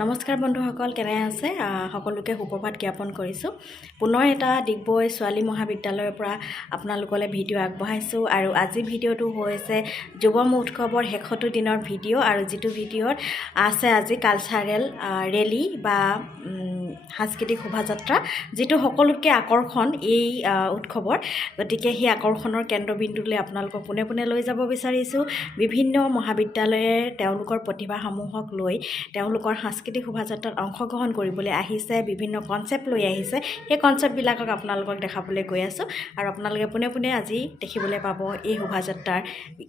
নমস্কাৰ বন্ধুসকল, কেনে আছে? সকলোকে সুপ্ৰভাত জ্ঞাপন কৰিছোঁ। পুনৰ এটা ডিগবৈ ছোৱালী মহাবিদ্যালয়ৰ পৰা আপোনালোকলৈ ভিডিঅ' আগবঢ়াইছোঁ আৰু আজি ভিডিঅ'টো হৈছে যুৱ মহোৎসৱৰ ৬০টো দিনৰ ভিডিঅ' আৰু যিটো ভিডিঅ'ত আছে আজি কালচাৰেল ৰেলী বা সাংস্কৃতিক শোভাযাত্ৰা, যিটো সকলোতকৈ আকৰ্ষণ এই উৎসৱৰ। গতিকে সেই আকৰ্ষণৰ কেন্দ্ৰবিন্দুলৈ আপোনালোকক পোনে পোনে লৈ যাব বিচাৰিছোঁ। বিভিন্ন মহাবিদ্যালয়ে তেওঁলোকৰ প্ৰতিভাসমূহক লৈ তেওঁলোকৰ সাংস্কৃতিক শোভাযাত্ৰাত অংশগ্ৰহণ কৰিবলৈ আহিছে, বিভিন্ন কনচেপ্ট লৈ আহিছে। সেই কনচেপ্টবিলাকক আপোনালোকক দেখাবলৈ গৈ আছোঁ আৰু আপোনালোকে পোনে পোনে আজি দেখিবলৈ পাব এই শোভাযাত্ৰাৰ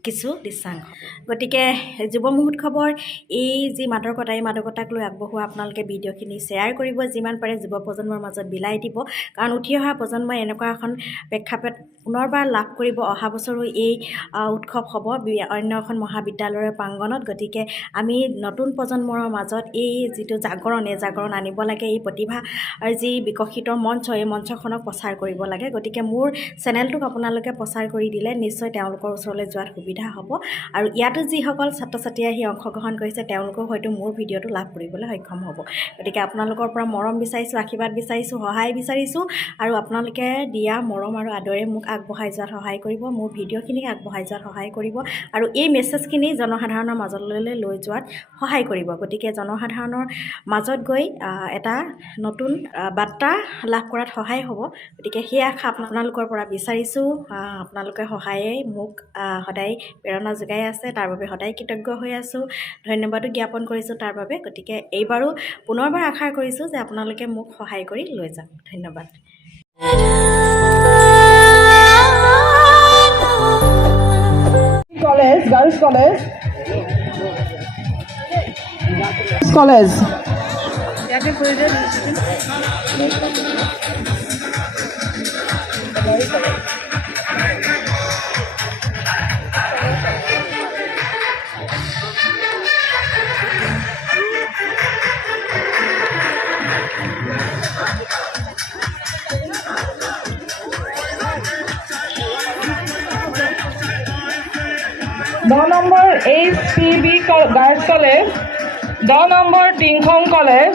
কিছু দৃশ্যাংশ। গতিকে যুৱ মহোৎসৱৰ এই যি মাদকতা, এই মাদকতাক লৈ আগবঢ়োৱা আপোনালোকে ভিডিঅ'খিনি শ্বেয়াৰ কৰিব, যিমান পাৰে যুৱ প্ৰজন্মৰ মাজত বিলাই দিব, কাৰণ উঠি অহা প্ৰজন্মই এনেকুৱা এখন প্ৰেক্ষাপট পুনৰবাৰ লাভ কৰিব। অহা বছৰো এই উৎসৱ হ'ব অন্য এখন মহাবিদ্যালয়ৰ প্ৰাংগণত। গতিকে আমি নতুন প্ৰজন্মৰ মাজত এই যিটো জাগৰণ, এই জাগৰণ আনিব লাগে। এই প্ৰতিভাৰ যি বিকশিত মঞ্চ, এই মঞ্চখনক প্ৰচাৰ কৰিব লাগে। গতিকে মোৰ চেনেলটোক আপোনালোকে প্ৰচাৰ কৰি দিলে নিশ্চয় তেওঁলোকৰ ওচৰলৈ যোৱাত সুবিধা হ'ব আৰু ইয়াতো যিসকল ছাত্ৰ ছাত্ৰীয়ে আহি অংশগ্ৰহণ কৰিছে তেওঁলোকেও হয়তো মোৰ ভিডিঅ'টো লাভ কৰিবলৈ সক্ষম হ'ব। গতিকে আপোনালোকৰ পৰা মৰম বিচাৰিছোঁ, আশীৰ্বাদ বিচাৰিছোঁ, সহায় বিচাৰিছোঁ আৰু আপোনালোকে দিয়া মৰম আৰু আদৰে মোক আগবঢ়াই যোৱাত সহায় কৰিব, মোৰ ভিডিঅ'খিনিক আগবঢ়াই যোৱাত সহায় কৰিব আৰু এই মেছেজখিনি জনসাধাৰণৰ মাজলৈ লৈ যোৱাত সহায় কৰিব। গতিকে জনসাধাৰণৰ মাজত গৈ এটা নতুন বাৰ্তা লাভ কৰাত সহায় হ'ব। গতিকে সেই আশা আপোনালোকৰ পৰা বিচাৰিছোঁ। আপোনালোকে সহায়ে মোক সদায় প্ৰেৰণা যোগাই আছে, তাৰ বাবে সদায় কৃতজ্ঞ হৈ আছোঁ, ধন্যবাদো জ্ঞাপন কৰিছোঁ তাৰ বাবে। গতিকে এইবাৰো পুনৰবাৰ আশা কৰিছোঁ যে আপোনালোকে মোক সহায় কৰি লৈ যাওক। ধন্যবাদ। College, Girls College. College. दो number HPB girls college, 10 number Tingkhong college,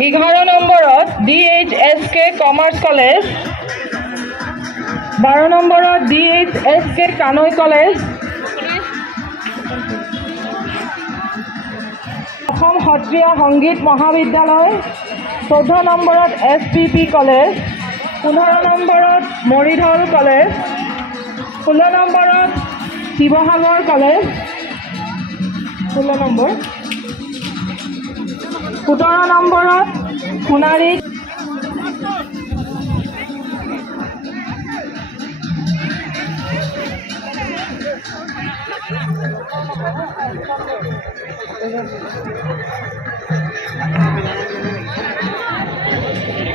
11 number DHSK commerce college, 12 number DHSK Kanoi college, Assam Sattriya Sangeet Mahavidyalaya, 14 number SPP college, 15 number Moridhal college, 16 number Sivasagar college, 16 number, 17 নম্বৰত সোণাৰীত,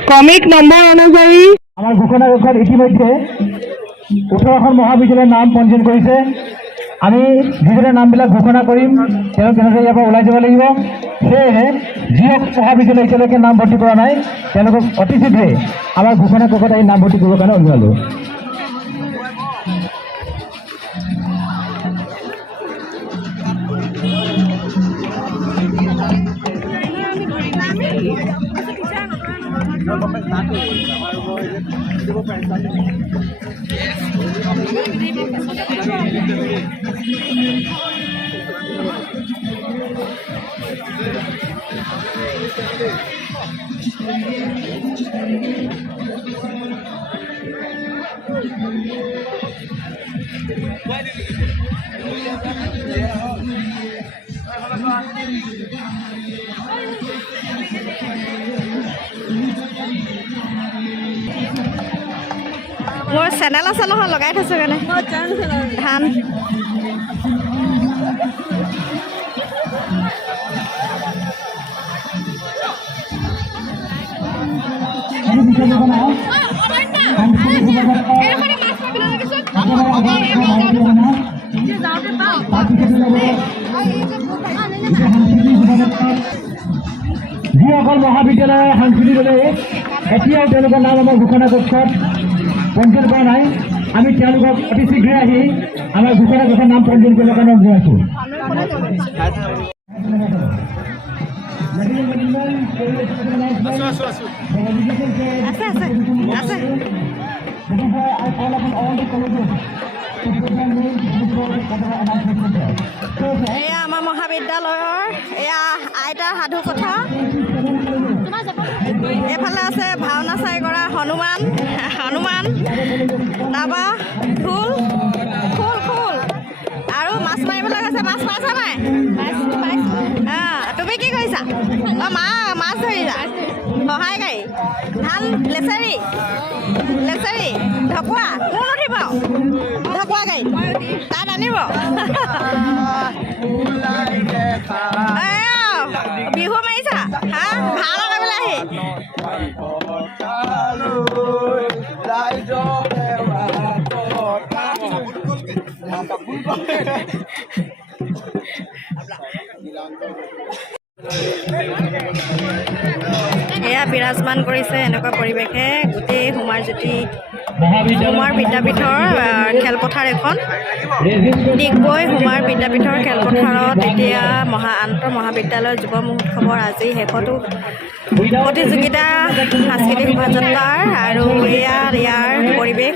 'ক্ৰমিক নম্বৰ অনুযায়ী আমাৰ ঘোষণাখন ইতিমধ্যে 18খন মহাবিদ্যালয়ৰ নাম পঞ্জীয়ন কৰিছে। আমি যিকেইটা নামবিলাক ঘোষণা কৰিম তেওঁ কেনেদৰে ইয়াৰ পৰা ওলাই যাব লাগিব। সেয়েহে যি মহাবিদ্যালয় এতিয়ালৈকে নাম ভৰ্তি কৰা নাই তেওঁলোকক অতি শীঘ্ৰে আমাৰ ঘোষণা কক্ষত এই নাম ভৰ্তি কৰিবৰ কাৰণে অনুৰোধ। মোৰ চেনেল আছে নহয়, লগাই থৈছোঁ কাৰণে ধান যিসকল মহাবিদ্যালয়ৰ সাংস্কৃতিক দলে এতিয়াও তেওঁলোকৰ নাম আমাৰ ঘোষণা কক্ষত পঞ্জীয়ন কৰা নাই, আমি তেওঁলোকক অতি শীঘ্ৰে আহি আমাৰ ঘোষণা কক্ষত নাম পঞ্জীয়ন কৰিবৰ কাৰণে জনাইছোঁ। আছে আছে আছে এয়া আমাৰ মহাবিদ্যালয়ৰ এয়া আইতাৰ সাধু কথা এইফালে আছে ভাওনা চাই কৰা হনুমান তাৰপৰা খোল আৰু মাছ মাৰিবলৈ গৈছে মাছ পাইছা নাই তুমি কি কৰিছা অঁ মাছ ধৰিছা সহায়কাৰী ধান লেচেৰি ঢকুৱা কোন উঠিব ঢকুৱা গাড়ী তাত আনিব বিহু মাৰিছা হা ভাল কৰিবলৈ এয়া বিৰাজমান কৰিছে এনেকুৱা পৰিৱেশে গোটেই হোমাৰ বিদ্যাপীঠৰ খেলপথাৰ এখন ডিগবৈ হোমাৰ বিদ্যাপীঠৰ খেলপথাৰত এতিয়া আন্তঃ মহাবিদ্যালয় যুৱ মহোৎসৱৰ আজি শেষতো প্ৰতিযোগিতা সাংস্কৃতিক শোভাযাত্ৰাৰ আৰু ইয়াৰ পৰিৱেশ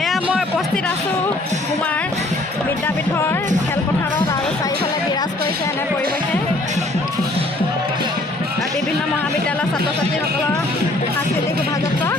এয়া মই উপস্থিত আছোঁ হোমাৰ বিদ্যাপীঠৰ খেলপথাৰত আৰু চাৰিওফালে বিৰাজ কৰিছে এনে পৰিৱেশে বিভিন্ন মহাবিদ্যালয়ৰ ছাত্ৰ ছাত্ৰীসকলৰ সাংস্কৃতিক শোভাযাত্ৰা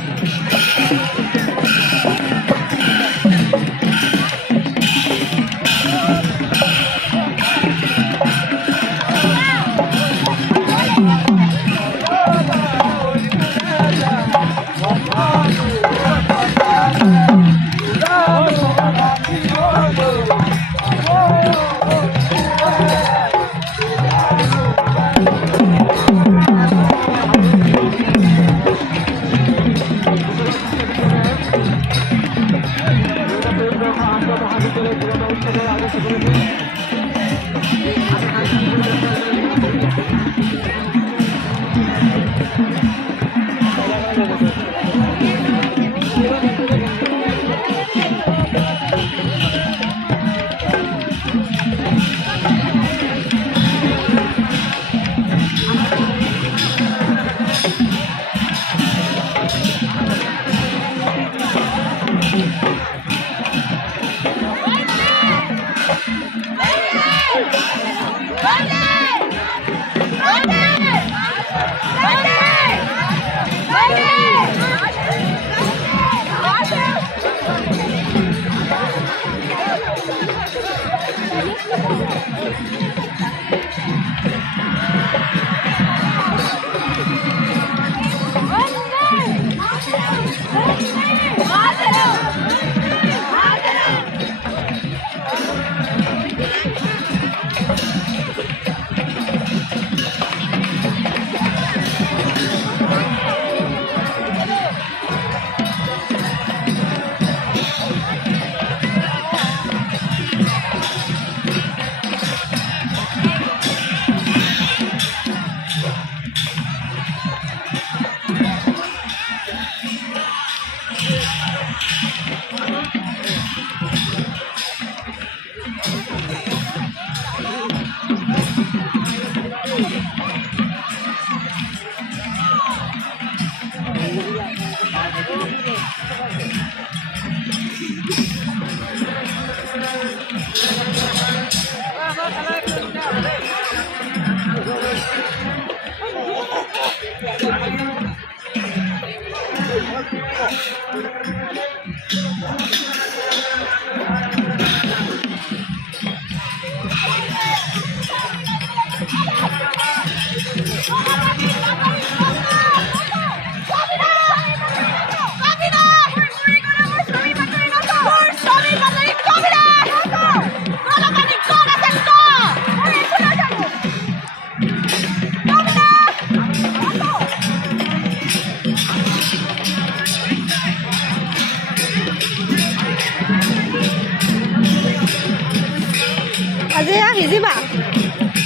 আজি ভিজিবা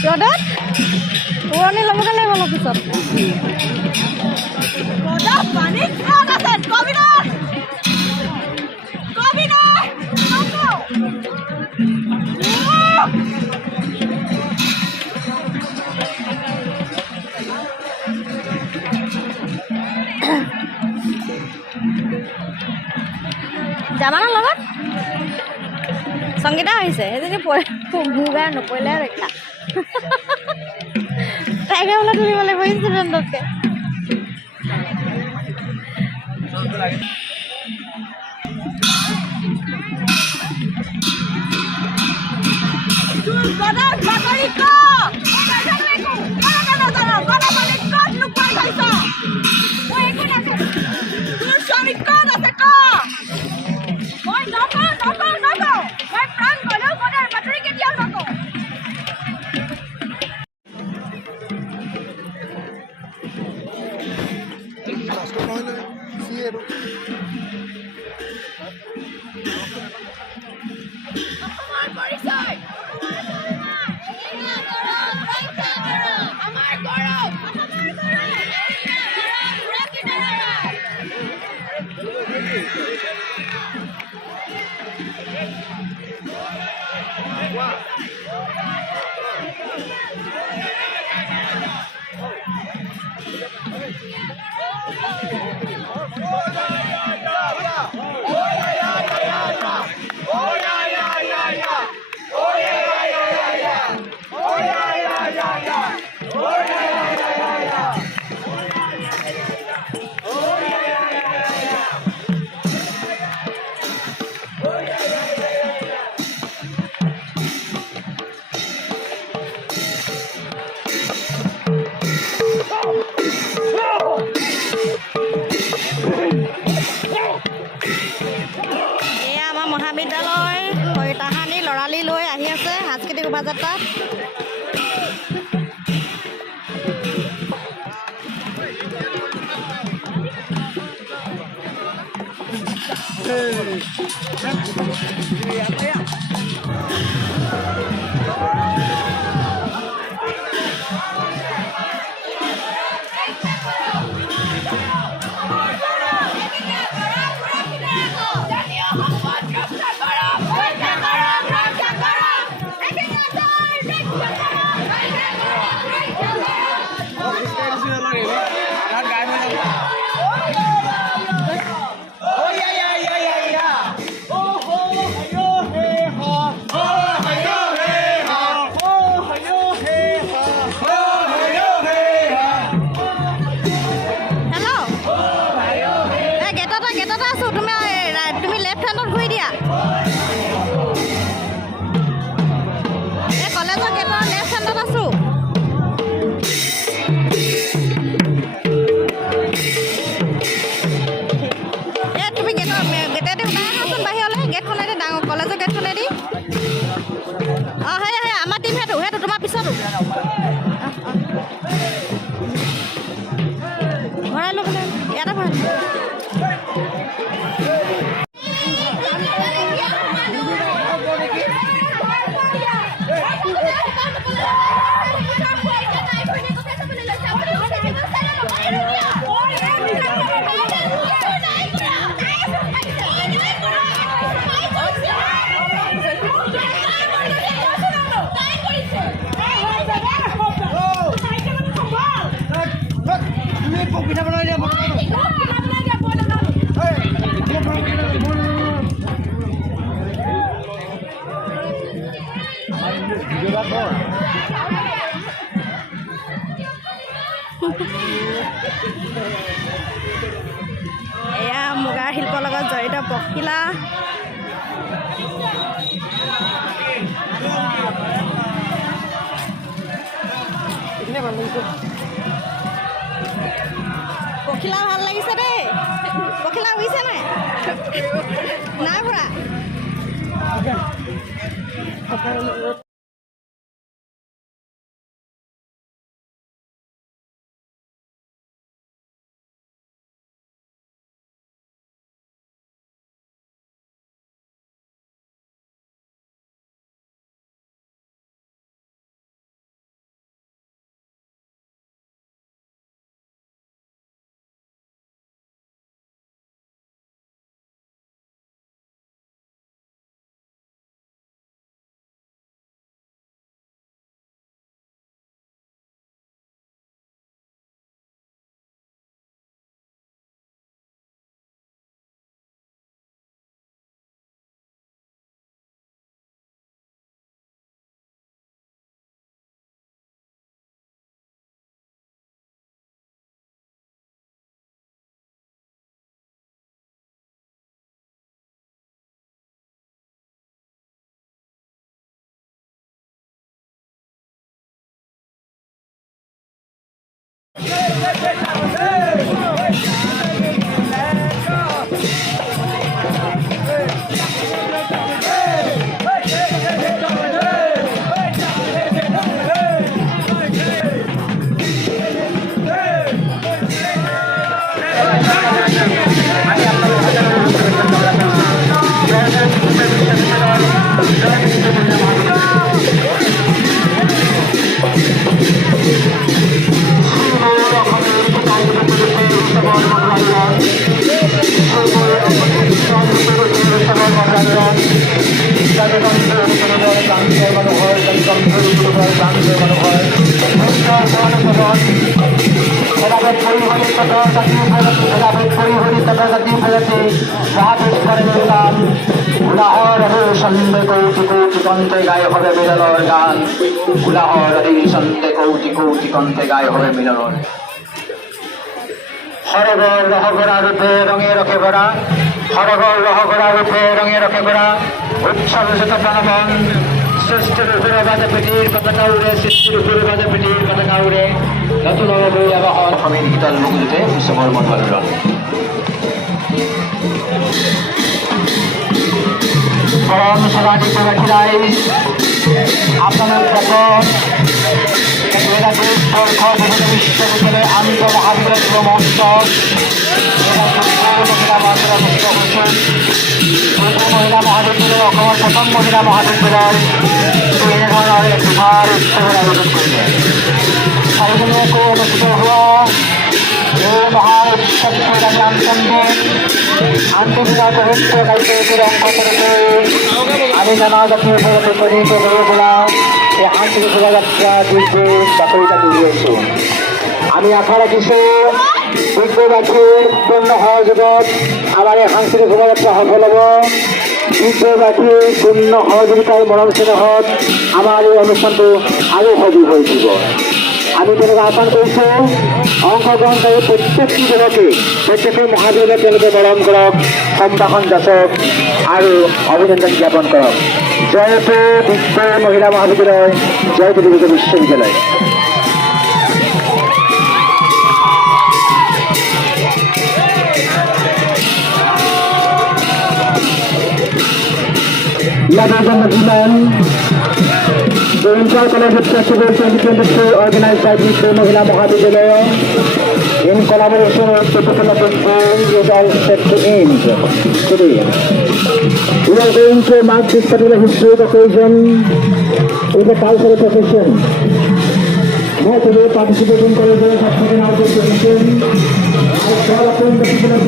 ৰ'দত পুৰণি ল'বগৈ লাগিব অলপ পিছত জামানৰ লগত সংগীতা আহিছে এজনী মুগাৰ নপৰিলে ৰক্ষা তাইকে বোলে তুলিবলৈ বহিছোঁ ষ্টুডেণ্টতকৈ মহাবিদ্যালয় তাহানি ল'ৰালি লৈ আহি আছে সাংস্কৃতিক শোভাযাত্ৰাত কলেজৰ গেটখনেদি সেই আমাৰ টিম সেইটো তোমাৰ পিছতো ভৰাই ল'ব ইয়াতে ভৰাই পিঠা বনাই দিয়া এয়া মুগাৰ শিল্পৰ লগত জড়িত পখিলা পখিলা ভাল লাগিছে দেই পখিলা উৰিছে নাই নাই পৰা সন্ধ্যে কৌটি কৌটি কণ্ঠে গায়ে হবে মিলনের গান উলাহর সন্ধ্যে কৌটি কৌটি কণ্ঠে গায়ে হবে মিলনের হরগর রহগরা রূপে রঙে রখে ভরা হরগর রহগরা রূপে রঙে রখে ভরা উৎসব শত প্রাণবন সৃষ্টির উপরে বাজে পিঠির পতাকা উড়ে সৃষ্টির উপরে বাজে পিঠির পতাকা উড়ে নতুন বই আবহাওয়ার হবে গীতাল মুগুলিতে উৎসবর মনোরঞ্জন পরম সামাজিক ব্যক্তিরাই আপনাদের কাছে বিশ্ববিদ্যালয়ের আন্তঃমহাবিদ্যালয় মহোৎসব মহিলা মহাবিদ্যালয় অসমের প্রথম মহিলা মহাবিদ্যালয় এনেধৰণৰ এক বিশাল উৎসৱৰ আয়োজন কৰিলে চাৰিজনীয়াকৈ অনুষ্ঠিত হোৱা এই মহা উৎসৱটোত আমি আন্তঃবিভাগ পবিত্ৰ কাৰ্যসূচীৰ অংশ স্বৰূপে আমি নানা জাতিৰ ওপৰত উপনীত হৈ পৰা এই সাংস্কৃতিক শোভাযাত্ৰা দিশবোৰ বাতৰিকাত উলিয়াইছোঁ আমি আশা ৰাখিছোঁ বিশ্ববাসীৰ পূৰ্ণ সহযোগত আমাৰ এই সাংস্কৃতিক শোভাযাত্ৰা সফল হ'ব বিশ্ববাসীৰ পূৰ্ণ সহযোগিতাৰ মৰম স্নেহত আমাৰ এই অনুষ্ঠানটো আৰু সজীৱ হৈ উঠিব আমি তেনেকৈ আহ্বান কৰিছোঁ অংশগ্ৰহণকাৰী প্ৰত্যেকজনকে প্ৰত্যেকেই মহাবিদ্যালয়ত তেওঁলোকে মৰম কৰক সম্ভাষণ যাচক আৰু অভিনন্দন জ্ঞাপন কৰক জয়তু বিশ্ব মহিলা মহাবিদ্যালয় জয়তু ডিব্ৰুগড় বিশ্ববিদ্যালয় Ladies and gentlemen, the Inter Collegiate Festival 2022 organized by the Mahila Mahavidyalaya in collaboration with the Development Fund is all set to end today. We are going to mark this particular historic occasion with a cultural procession. Now today participating colleges have taken out this occasion. I call upon the people of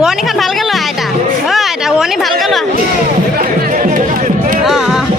ওৱনিখন ভালকৈ লোৱা পানী ভালকৈ লোৱা অঁ অঁ